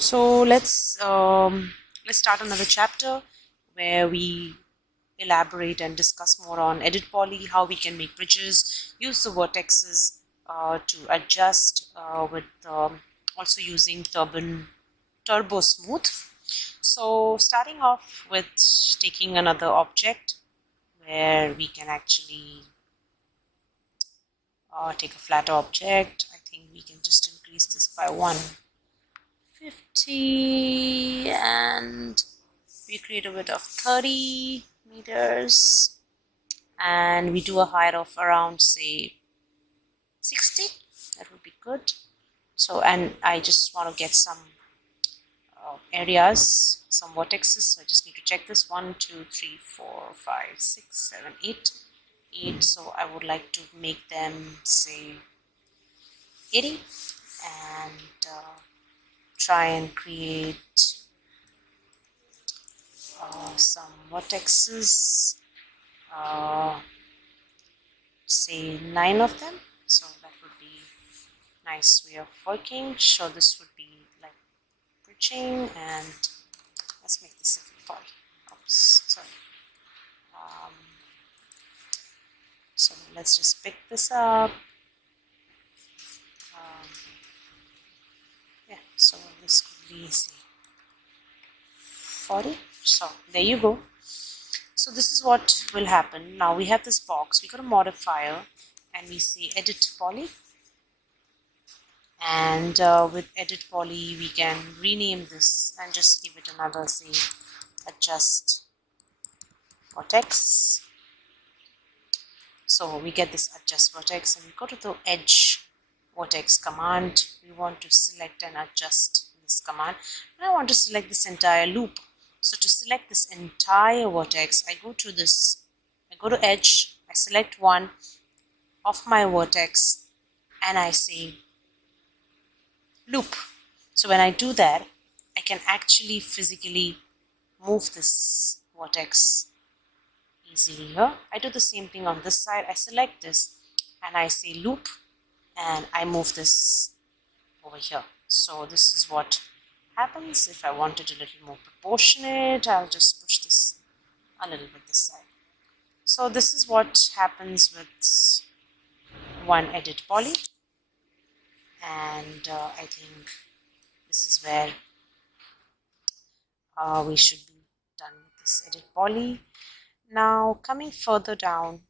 So let's start another chapter where we elaborate and discuss more on edit poly, how we can make bridges, use the vertexes to adjust with also using Turbosmooth. So starting off with taking another object where we can actually take a flat object. I think we can just increase this by 150 and we create a width of 30 meters and we do a height of around say 60. That would be good. So, and I just want to get some areas, some vertexes. So I just need to check this 1 2 3 4 5 6 7 8 8. So I would like to make them say 80 and try and create some vertexes, say 9 of them. So that would be nice way of working. So this would be like bridging, and let's make this a 40. Oops, sorry. So let's just pick this up. Yeah, so this could be say 40. So there you go. So this is what will happen. Now we have this box, we got a modifier and we say edit poly, and with edit poly we can rename this and just give it another say adjust vertex. So we get this adjust vertex and we go to the edge vertex command. We want to select and adjust this command, and I want to select this entire loop. So to select this entire vertex, I go to this, I go to edge, I select one of my vertex and I say loop. So when I do that, I can actually physically move this vertex easily here. I do the same thing on this side. I select this and I say loop and I move this over here. So this is what happens. If I want it a little more proportionate, I'll just push this a little bit this side. So this is what happens with one edit poly, and I think this is where we should be done with this edit poly. Now coming further down,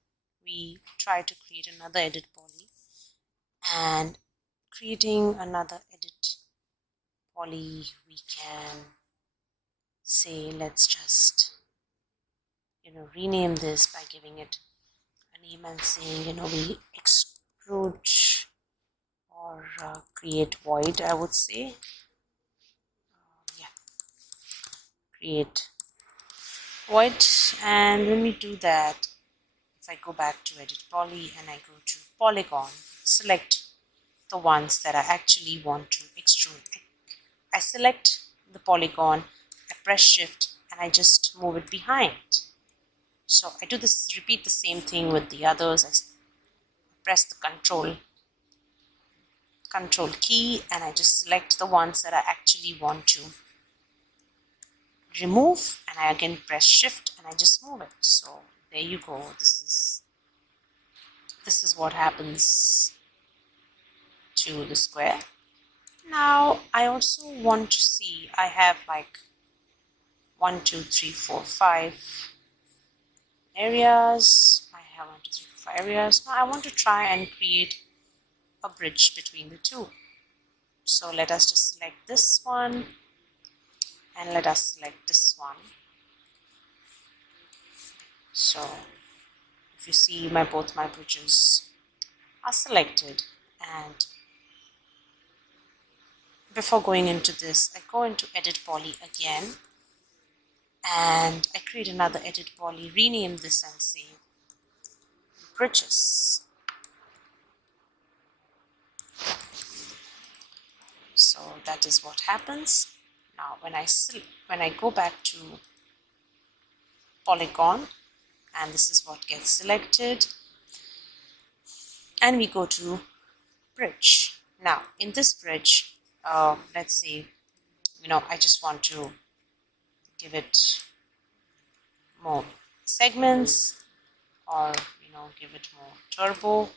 we try to create another edit poly, and creating another edit poly we can say, let's just rename this by giving it a name and saying we extrude or create void, I would say. Yeah, create void. And when we do that, if I go back to edit poly and I go to polygon, select the ones that I actually want to extrude. I select the polygon, I press shift and I just move it behind. So I do this, repeat the same thing with the others. I press the control key and I just select the ones that I actually want to remove, and I again press shift and I just move it. So there you go. This is what happens to the square. Now I also want to see, I have like 1 2 3 4 5 areas. I have 1 2 3 4 5 areas. Now I want to try and create a bridge between the two. So let us just select this one and let us select this one. So if you see, both my bridges are selected, and before going into this, I go into edit poly again and I create another edit poly, rename this and say bridges. So that is what happens. Now when I go back to polygon, and this is what gets selected, and we go to bridge. Now in this bridge, let's say I just want to give it more segments, or give it more turbo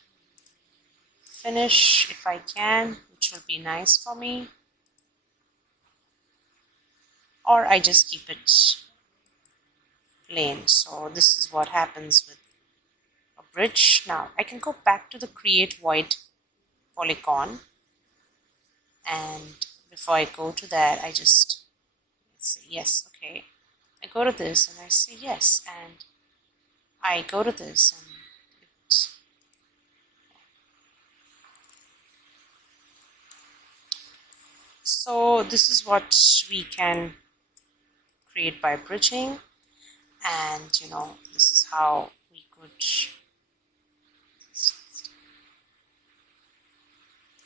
finish if I can, which will be nice for me, or I just keep it plain. So this is what happens with a bridge. Now I can go back to the create void polygon, and before I go to that, I just say yes. Okay, I go to this and I say yes, and I go to this and it, so this is what we can create by bridging, and this is how we could.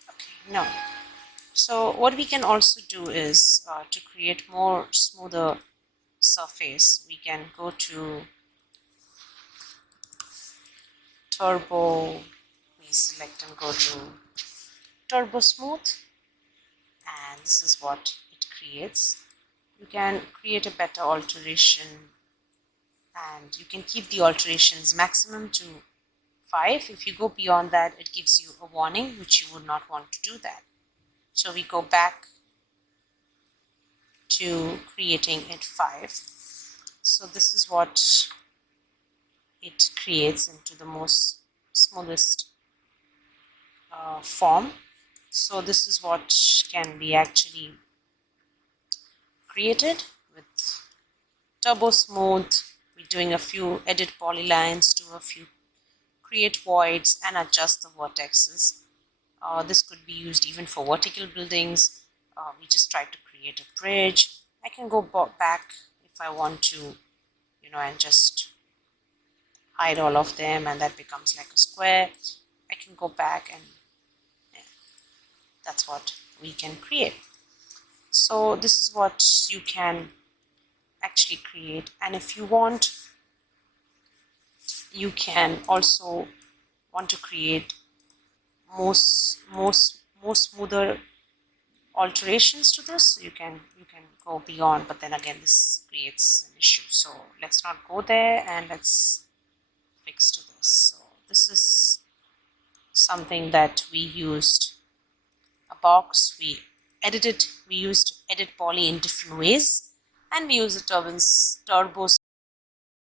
Okay, no. So what we can also do is to create more smoother surface, we can go to turbo, we select and go to Turbosmooth, and this is what it creates. You can create a better alteration, and you can keep the alterations maximum to 5. If you go beyond that, it gives you a warning, which you would not want to do that. So we go back to creating it 5. So this is what it creates into the most smoothest form. So this is what can be actually created with Turbosmooth. We're doing a few edit polylines, do a few create voids, and adjust the vertexes. This could be used even for vertical buildings. We just try to create a bridge. I can go back if I want to, and just hide all of them, and that becomes like a square. I can go back, and that's what we can create. So this is what you can actually create, and if you want, you can also want to create more smoother alterations to this. You can go beyond, but then again this creates an issue, so let's not go there, and let's fix to this. So this is something that we used a box, we edited, we used edit poly in different ways, and we use a turbo